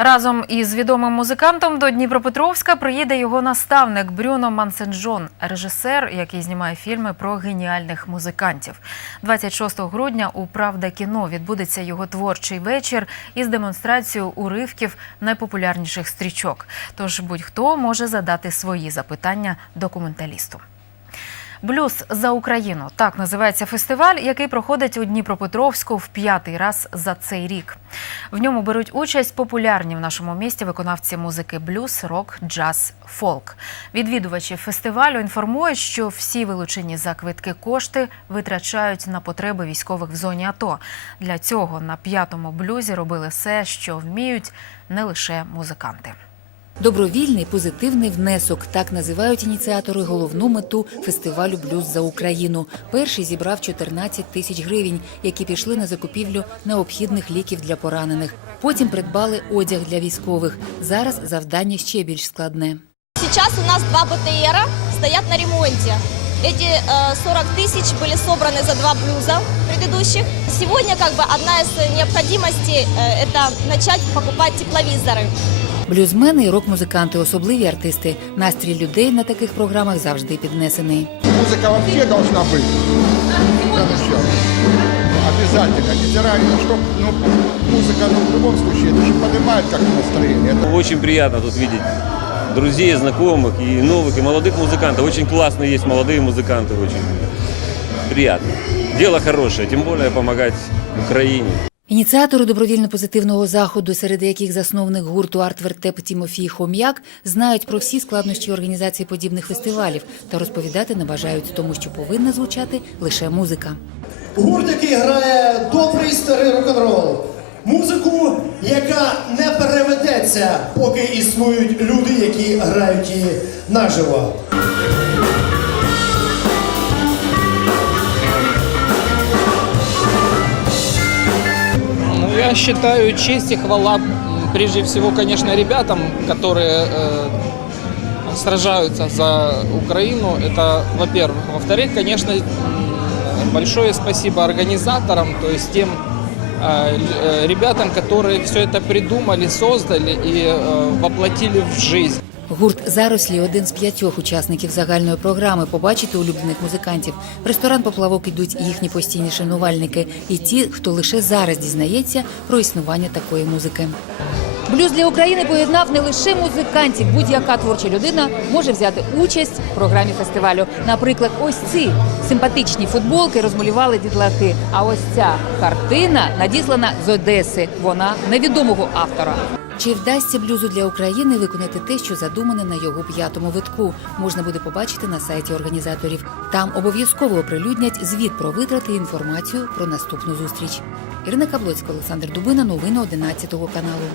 Разом із відомим музикантом до Дніпропетровська приїде його наставник Брюно Мансенджон, режисер, який знімає фільми про геніальних музикантів. 26 грудня у Правда кіно відбудеться його творчий вечір із демонстрацією уривків найпопулярніших стрічок. Тож будь-хто може задати свої запитання документалісту. Блюз за Україну так називається фестиваль, який проходить у Дніпропетровську в п'ятий раз за цей рік. В ньому беруть участь популярні в нашому місті виконавці музики блюз, рок, джаз, фолк. Відвідувачі фестивалю інформують, що всі вилучені за квитки кошти витрачають на потреби військових в зоні АТО. Для цього на п'ятому блюзі робили все, що вміють не лише музиканти. Добровільний позитивний внесок так називають ініціатори головну мету фестивалю Блюз за Україну. Перший зібрав 14 тисяч гривень, які пішли на закупівлю необхідних ліків для поранених. Потім придбали одяг для військових. Зараз завдання ще більш складне. Сейчас у нас два БТРа стоят на ремонте. Эти э, 40 тысяч были собраны за два блюза предыдущих. Сегодня как бы одна из необходимостей э, это начать покупать тепловизоры. Блюзмени і рок-музиканти особливі артисти. Настрій людей на таких програмах завжди піднесений. Музыка вообще должна быть. Там еще. Обязательно. Нетерально, что ну, музыка ну, в любом случае это же поднимает как настроение. Это Очень приятно тут видеть друзей, знакомых и новых, и молодых музыкантов. Очень классно есть молодые музыканты, очень приятно. Дело хорошее, тем более помогать Украине. Ініціатори добровільно-позитивного заходу, серед яких засновник гурту «Артвертеп» Тімофій Хом'як, знають про всі складнощі організації подібних фестивалів та розповідати не бажають, тому що повинна звучати лише музика. Гурт, який грає добрий старий рок-н-рол. Музику, яка не переведеться, поки існують люди, які грають її наживо. Считаю, честь и хвала, прежде всего, конечно, ребятам, которые э, сражаются за Украину. Это, во-первых. Во-вторых, конечно, большое спасибо организаторам, то есть тем э, э, ребятам, которые все это придумали, создали и э, воплотили в жизнь. Гурт Зарослі один з п'ятьох учасників загальної програми. Побачити улюблених музикантів. В ресторан поплавок ідуть їхні постійні шанувальники і ті, хто лише зараз дізнається про існування такої музики. Блюз для України поєднав не лише музикантів. Будь-яка творча людина може взяти участь в програмі фестивалю. Наприклад, ось ці симпатичні футболки розмалювали дітлахи. А ось ця картина надіслана з Одеси. Вона невідомого автора. Чи вдасться блюзу для України виконати те, що задумане на його п'ятому витку, можна буде побачити на сайті організаторів. Там обов'язково оприлюднять звіт про витрати і інформацію про наступну зустріч. Ірина Каблоцька, Олександр Дубина, новини 11 каналу.